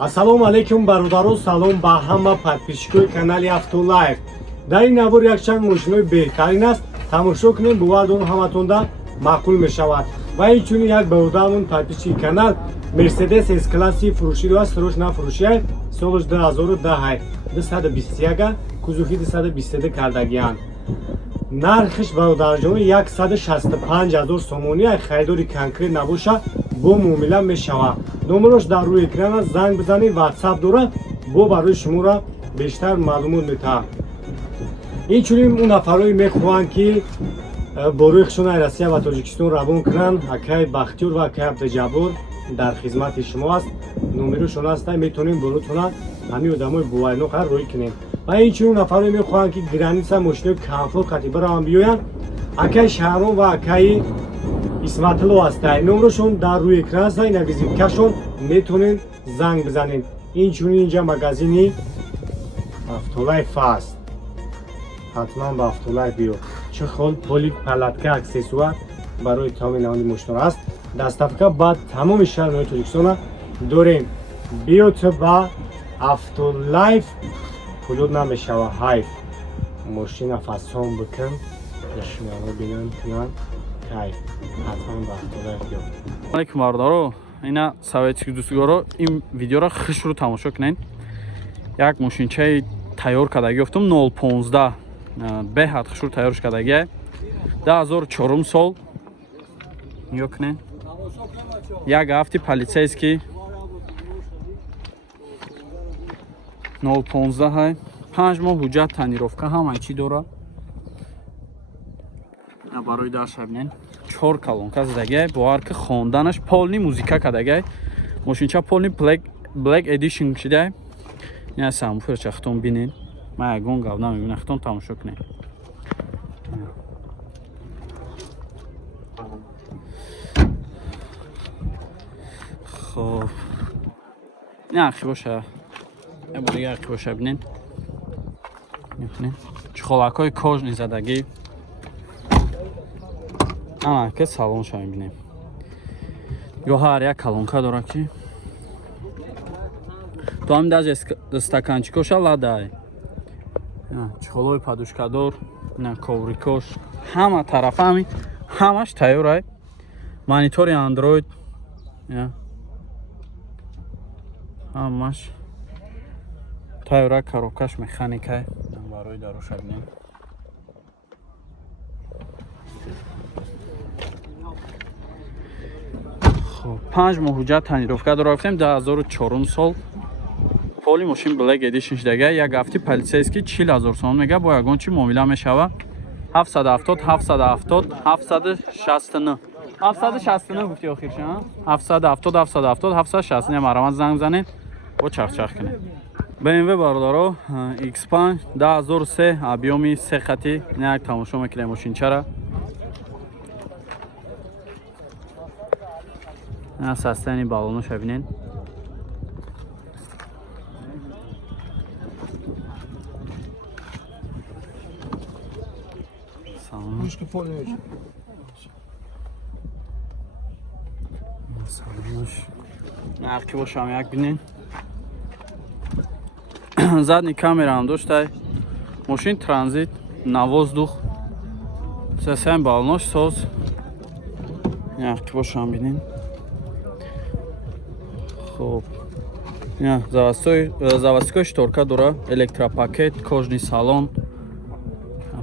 Ассалому алейкум бародаро, салом ба ҳама подписчикои канали Автолайф. Дар ин навор якчанд мошинои беҳтарин аст. Тамошо кунем, бувардон ҳаматонда маъқул мешавад. Ва инчунин як бародарамон подписчики канал Mercedes S-класси фурӯширо аст, срош нафурӯшиай, солаш 2010 221 кузуфи 222 кардагианд. Нархиш бародарҷони 165,000 сомония, харидори конкрет набоша бо муомила мешавад. Номерош дар рӯи экран аст, занг бизанед, WhatsApp дорад, бо барои шуморо бештар маълумот метаҳад. Инчунин он нафарҳое мехоҳанд ки бо рӯйхшонаи Россия ва Тоҷикистон равон кунанд, акаи Бахтиёр ва акаи Абдуҷаббор дар хизмати шумо аст. Номерошон аста, метавонем болотона ҳамин одамои бовайноқа рӯй кунем. Ва инчунин нафарҳое мехоҳанд ки граница мошинои камфор катиба раванд биёянд, акаи Шаҳром ва акаи Исматло ҳастанд. Номерошон дар рӯи экран аст, ина визиткашон метавонед занг бизанед. Инчунин инҷа магазини Автолайф аст. ҳатман ба Автолайф биё. Чӣ хол поли палатка аксессуар барои тамоми наводи мошиноро аст. Доставка ба тамоми шаҳрҳои Тоҷикистона дорем. Биё ту ба Автолайф, пулуд намешава, ҳайф. Мошина фасон бикун, шуморо бинанд кунанд, кайф. ҳатман ба Автолайф биё. алейкум бародаро, ина советски дӯстгоро, ин видеоро хушрӯ тамошо кунед. Як мошинчаи тайёр кардаги ёфтам 015 беҳад хушрӯ тайёрш кардаги 2004 сол. Нигоҳ кунед. Як ҳафти полисейский 015 ҳай. 5 моҳ ҳуҷҷат танировка ҳамаи чӣ дора. Барои дарша бинед. 4 колонка задаги, бо ҳарки хонданаш полни музика кардаги. Мошинча полни Black Edition шидай. Ина самфурча хатон бинед. Ма ягон гап намебинам, хатон тамошо кунед. Хоб. Не ахи боша. Эбо дига ахи боша бинед. Нихне. Чухолакои кожни задаги. Ана ки салон ша мебинем. Ё ҳар як колонка дора ки. То ҳам даже стаканчикоша ладай. Чухолои падушкадор, на коврикош, ҳама тарафа ҳамин, ҳамаш тайёрай. Монитори Android. Ҳамаш тайёра, коробкаш механикай. Барои дароша бинем. Хоб, 5 моҳ ҳуҷҷат танировка дора гуфтем, 2004 сол. Поли мошин Black Edition шидаги, як ҳафти полисейский 40,000 сомон мега, бо ягон чи муомила мешава. 770 770 769 769 гуфти охирша? 770 770 769 марамат занг занед, бо чахчах кунед. BMW бародаро X5 2003 объёми 3 хати, як тамошо мекунем мошинчара. ина состояние балоноша бинед. Ручки полные очень. Нарки бошам як бинед. Задни камера ҳам доштай. Мошин транзит на воздух. Сесен балонош соз. Нарки бошам бинед. Хоб. Я заводской шторка дора, электропакет, кожный салон.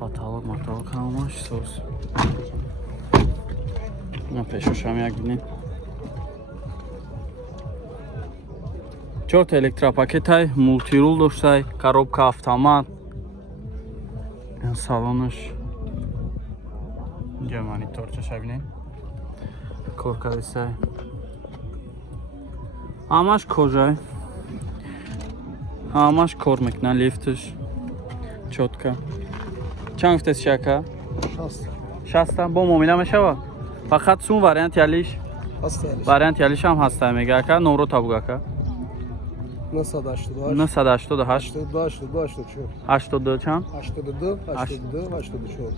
Потолок, мотолок ҳамаш соз. На пешошам як бинед. 4 электропакетай, мултирул доштай, коробка автомат. Салонаш. Инҷа мониторчаша бинед. Корка дестай. ҳамаш кожай. ҳамаш кор мекунад, лифташ чотка. Чанд гуфтест шака? 60 бо муомила мешава? Фақат сум вариант ялиш? Вариант ялиш ҳам ҳастай мега ака, номро табуг ака. 988 82 чанд?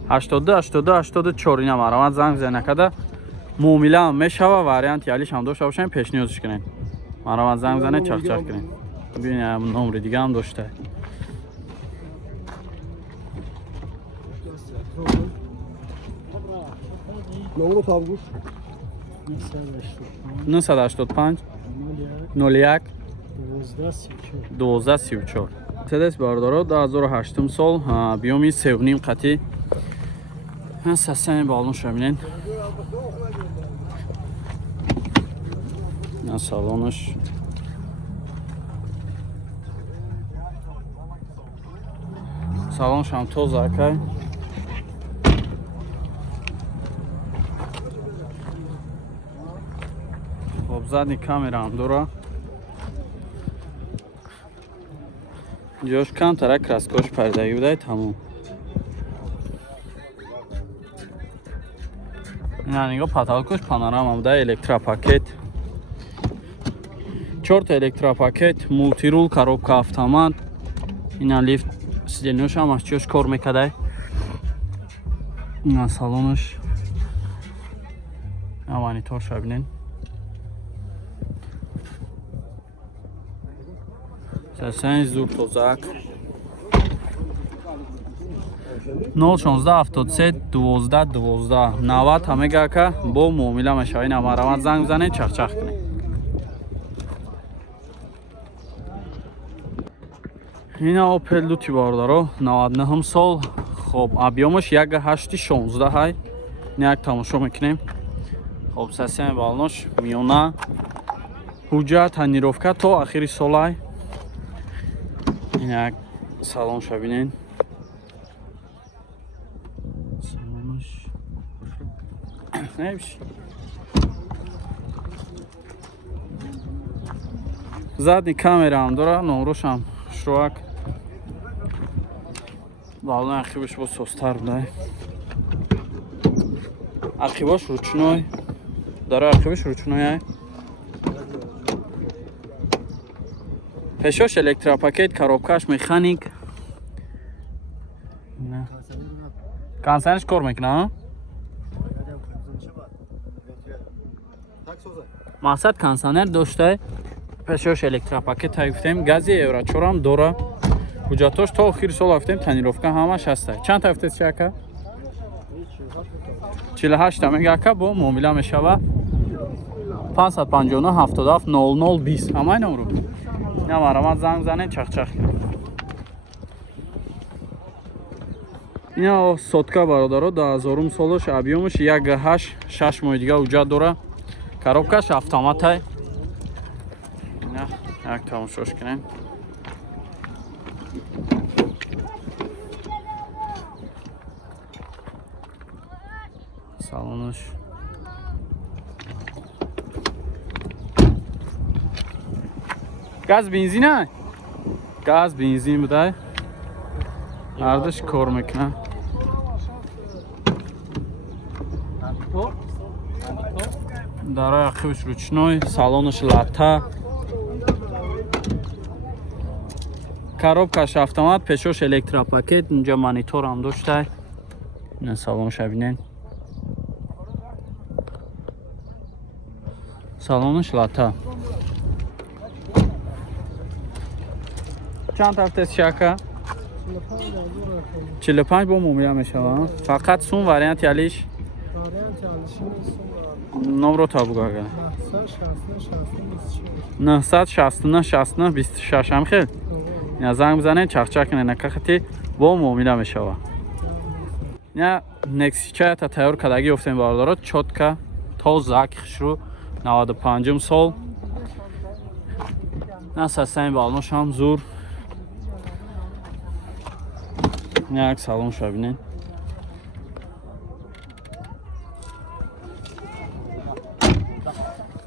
84 ина марамат занг занакада муомила ҳам мешава, вариант ялиш ҳам дошта бошем, пешниҳозиш кунед. مرا زنگ زنه چخ چخ کنین. ببینیم نمره دیگه هم داشته. نمره تابگوش 985 01 1234 مرسدس باردارو 2008 سال بیومی 3.5 قطعی سسن بالون شاملین سالونش سالونش هم توز اکای خب задний камера هم داره جوش کم ترک краскош пардагӣ будай тамом ина нигоҳ потолкош панорама будай электропакет 4 та электропакет мултирул коробка автомат ина лифт сиденёш ҳам аз чиёш кор мекардай ина салонош монитор шабинен сасани зур тозак 016 12 12 90 ҳамега ка бо муомила мешавед намарамат занг занед чахчах кунед ина опел дути бордаро 99 сол хоб объёмаш 1.816 ҳай як тамошо мекунем хоб сасиями балнош миёна ҳуҷҷат тонировка то ахири солай як салон шабинен задний камера ҳам дора номрошам шуак балони ақибаш бо состар будай ақибаш ручной дора ақибаш ручной пешош электропакет коробкаш механик кансаниш кор мекунад мақсад консонер дошта пешош электропакет гуфтем гази евро 4 ам дора ҳуҷҷатош то охири сол гуфтем тонировка ҳамаш ҳаста чанд та гуфтед чака 48 та мегака бо муомила мешава 559 77 00 20 ҳамаи номро намарамат занг зане чахчах ина сотка бародаро 2000 солош объёмаш 1.8 6 моҳи дига ҳуҷҷат дора коробкаш автоматай як тамошош кунем салонош газ бензина газ бензин будай ардаш кор мекунад дарои ақибаш ручной салонош лата коробкаш автомат пешош электропакет инҷа монитор ҳам дошта ина салон шабинен салонош лата чанд тафтест шака 45 бо муомила мешавад фақат сум варианти алиш номро табуга 969 69 26 ҳам хел ина занг бизанед чахчах кунед накахати бо муомила мешавад ина нексичаята тайёр кардагӣ ёфтем бардоро чотка то зак хушрӯ 95 сол ина састани балнош ҳам зур як салон шабинен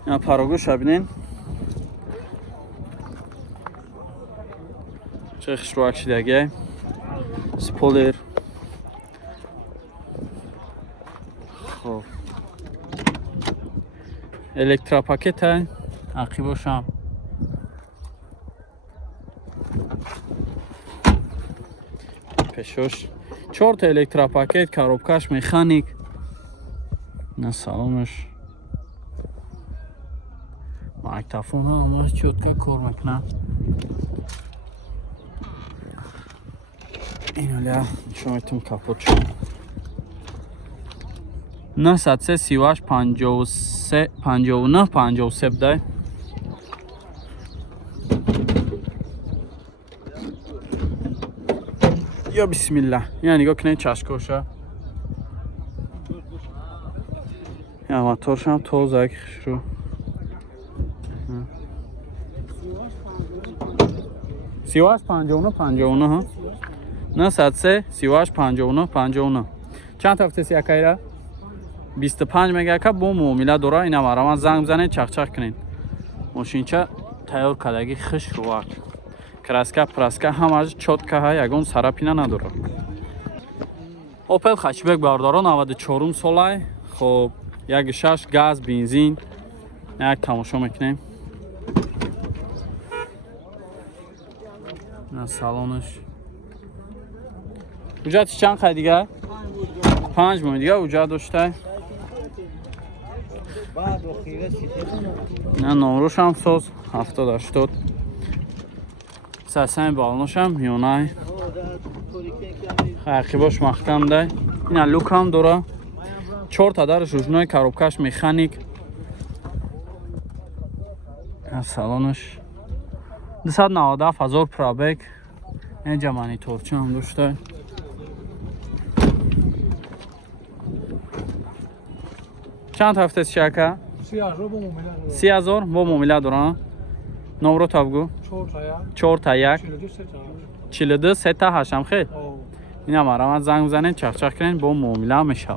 ина парого шабинен чӣ хушрӯак шидагӣ спойлер хоб электропакета ақибошам пешош 4 та электропакет коробкаш механик на салонош диктофон ҳамаш чётка кор мекунад. Иноля шумайтум капот шуд. 903 38 53 59 53 бдай. یا بسم الله. یا نگاه کنید چشکوشا. یا موتورش هم تازه شروع. سیواش 59 ها. نه 103 سیواش 59 چند تا هفته سیاکایرا 25 میگه که با معامله داره اینا مرا زنگ بزنید چخ کنین ماشینچه تیار کردگی خش رو وقت کراسکا پراسکا همش چوتکا ها یگون سراپینا نداره اوپل خچبک باردارو 94 سالای خب یک شش گاز بنزین یک تماشا میکنیم نه سالونش اوجاتش چند خواهی دیگه؟ 5 ماه دیگه اوجا داشته نه نامروش هم ساز 70 سسن بالنوش هم میونه خیلی باش محکم ده این لوک هم داره 4 تا درش روشنای کاروبکش مکانیک سالونش 297,000 پرابک اینجا مانیتورچه هم داشته چند هفته شاکا 30,000 با معامله دارن نمره تا بگو 4 تا 1 42 3 تا 8 خیلی اینا مرا زنگ بزنین چخ کنین با معامله میشه